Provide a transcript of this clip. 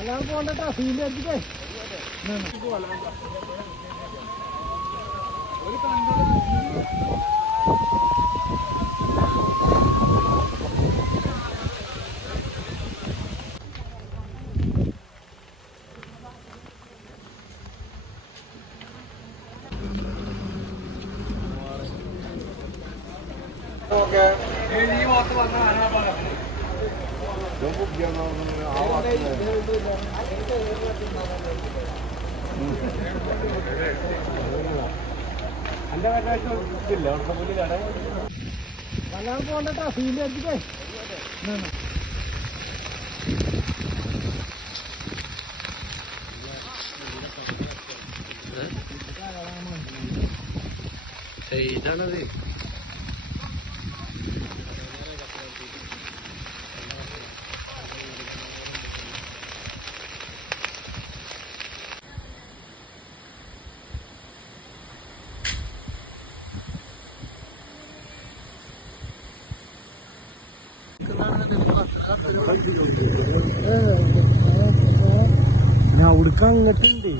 അല്ലാതെ പോണ്ടട്ടാ സീന്റെ അടിച്ചിട്ടേ. ഒരു ഓക്കെ ഈ മാസം വന്ന ആനപ്പാടം Çabuk yanağını hava അന്റെ കണ്ടാഴ്ച ഇല്ല അവിടെ മുന്നിലാണ് വല്ലാതെ പോകണ്ടട്ടാ ഫീൽ എടുത്തിട്ടേ ഇതാണത്. ഞാൻ ഉടുക്കാൻ നിൽക്കണ്ടേ